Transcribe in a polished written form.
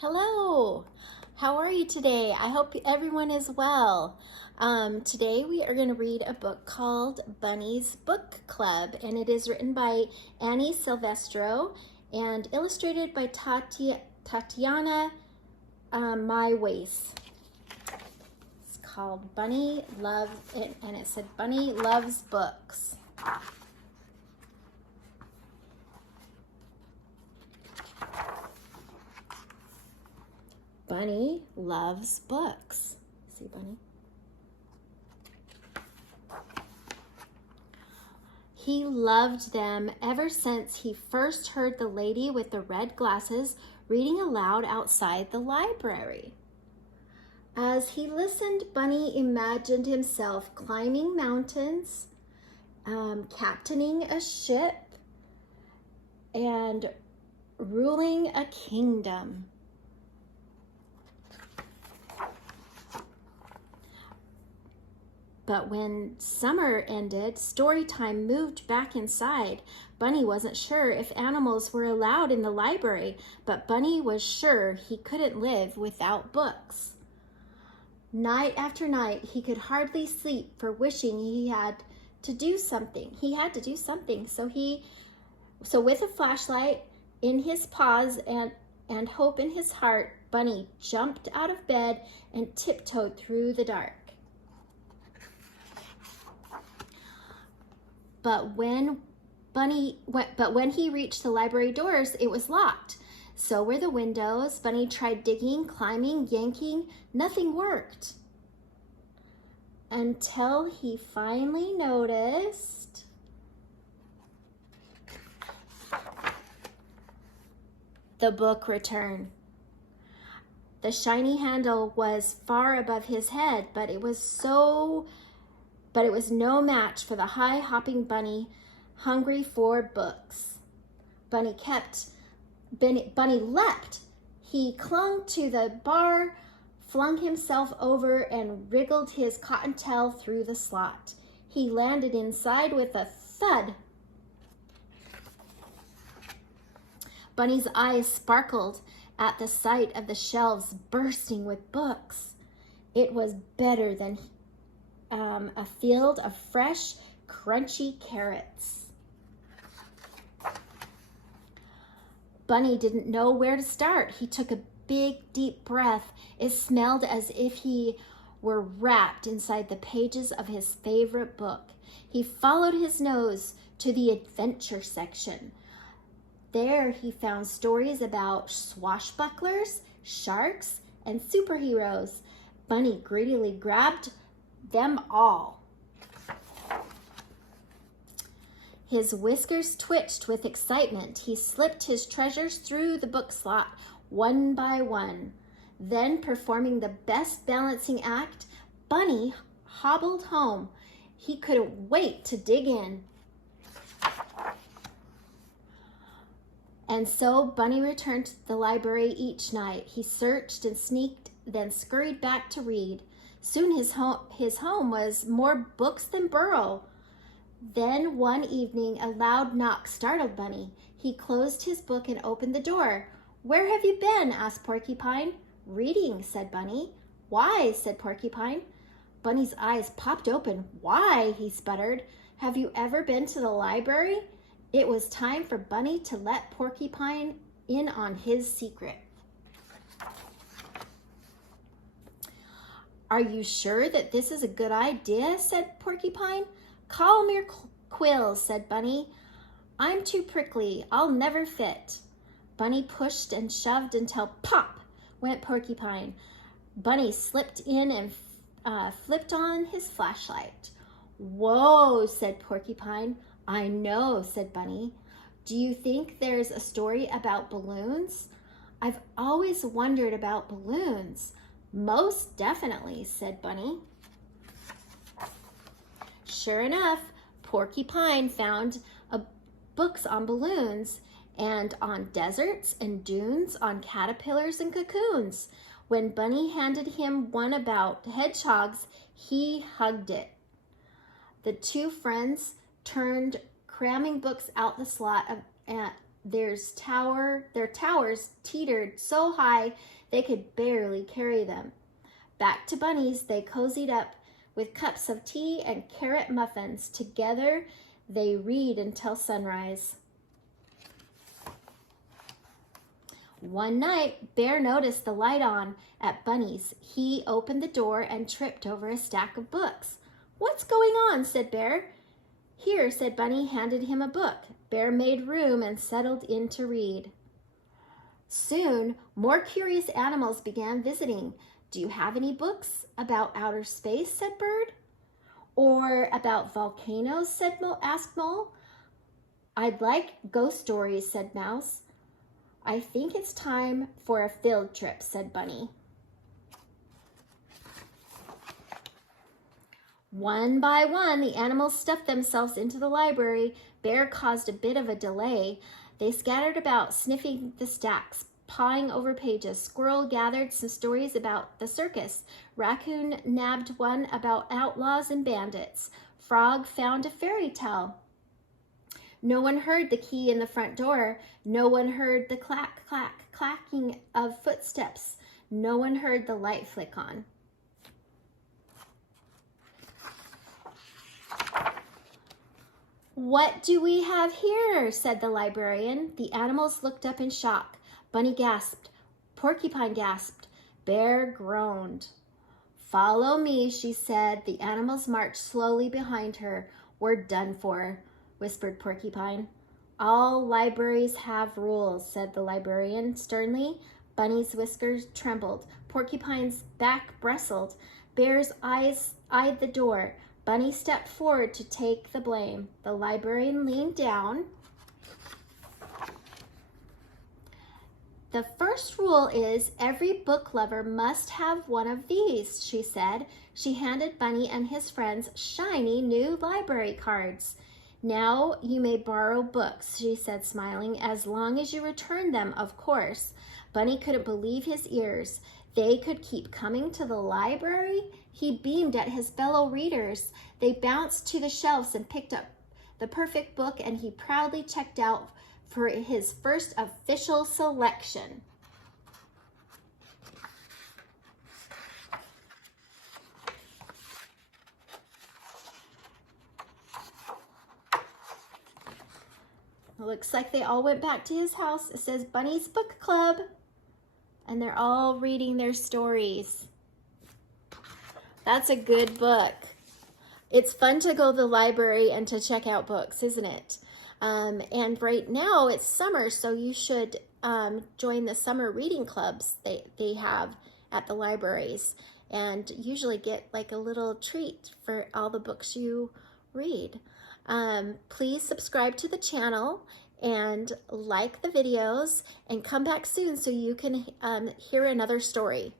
Hello, how are you today? I hope everyone is well. Today we are going to read a book called Bunny's Book Club, and it is written by Annie Silvestro and illustrated by Tatjana Mai-Wyss. It's called Bunny Love, and it said Bunny Loves Books. Bunny loves books. See, Bunny? He loved them ever since he first heard the lady with the red glasses reading aloud outside the library. As he listened, Bunny imagined himself climbing mountains, captaining a ship, and ruling a kingdom. But when summer ended, story time moved back inside. Bunny wasn't sure if animals were allowed in the library, but Bunny was sure he couldn't live without books. Night after night, he could hardly sleep for wishing he had to do something. So with a flashlight in his paws and hope in his heart, Bunny jumped out of bed and tiptoed through the dark. But when he reached the library doors, it was locked. So were the windows. Bunny tried digging, climbing, yanking. Nothing worked. Until he finally noticed the book return. The shiny handle was far above his head, but it was no match for the high-hopping bunny hungry for books. Bunny leapt. He clung to the bar, flung himself over, and wriggled his cottontail through the slot. He landed inside with a thud. Bunny's eyes sparkled at the sight of the shelves bursting with books. It was better than a field of fresh, crunchy carrots. Bunny didn't know where to start. He took a big, deep breath. It smelled as if he were wrapped inside the pages of his favorite book. He followed his nose to the adventure section. There he found stories about swashbucklers, sharks, and superheroes. Bunny greedily grabbed them all. His whiskers twitched with excitement. He slipped his treasures through the book slot one by one. Then, performing the best balancing act, Bunny hobbled home. He couldn't wait to dig in. And so Bunny returned to the library each night. He searched and sneaked, then scurried back to read. Soon his home was more books than burrow. Then one evening, a loud knock startled Bunny. He closed his book and opened the door. "Where have you been?" asked Porcupine. "Reading," said Bunny. "Why?" said Porcupine. Bunny's eyes popped open. "Why?" he sputtered. "Have you ever been to the library?" It was time for Bunny to let Porcupine in on his secret. "Are you sure that this is a good idea?" said Porcupine. "Calm your quills," said Bunny. "I'm too prickly. I'll never fit." Bunny pushed and shoved until pop went Porcupine. Bunny slipped in and flipped on his flashlight. "Whoa," said Porcupine. "I know," said Bunny. "Do you think there's a story about balloons?" "I've always wondered about balloons." "Most definitely," said Bunny. Sure enough, Porcupine found books on balloons and on deserts and dunes, on caterpillars and cocoons. When Bunny handed him one about hedgehogs, he hugged it. The two friends turned cramming books out the slot Their towers teetered so high they could barely carry them. Back to Bunny's they cozied up with cups of tea and carrot muffins. Together they read until sunrise. One night, Bear noticed the light on at Bunny's. He opened the door and tripped over a stack of books. "What's going on?" said Bear. "Here," said Bunny, handed him a book. Bear made room and settled in to read. Soon, more curious animals began visiting. "Do you have any books about outer space?" said Bird. "Or about volcanoes?" asked Mole. "I'd like ghost stories," said Mouse. "I think it's time for a field trip," said Bunny. One by one, the animals stuffed themselves into the library. Bear caused a bit of a delay. They scattered about, sniffing the stacks, pawing over pages. Squirrel gathered some stories about the circus. Raccoon nabbed one about outlaws and bandits. Frog found a fairy tale. No one heard the key in the front door. No one heard the clack, clack, clacking of footsteps. No one heard the light flick on. "What do we have here?" said the librarian. The animals looked up in shock. Bunny gasped. Porcupine gasped. Bear groaned. "Follow me," she said. The animals marched slowly behind her. "We're done for," whispered Porcupine. "All libraries have rules," said the librarian sternly. Bunny's whiskers trembled. Porcupine's back bristled. Bear's eyes eyed the door. Bunny stepped forward to take the blame. The librarian leaned down. "The first rule is every book lover must have one of these," she said. She handed Bunny and his friends shiny new library cards. "Now you may borrow books," she said, smiling, "as long as you return them, of course." Bunny couldn't believe his ears. They could keep coming to the library? He beamed at his fellow readers. They bounced to the shelves and picked up the perfect book, and he proudly checked out for his first official selection. It looks like they all went back to his house. It says Bunny's Book Club, and they're all reading their stories. That's a good book. It's fun to go to the library and to check out books, isn't it? And right now it's summer, so you should join the summer reading clubs they have at the libraries, and usually get like a little treat for all the books you read. Please subscribe to the channel and like the videos, and come back soon so you can hear another story.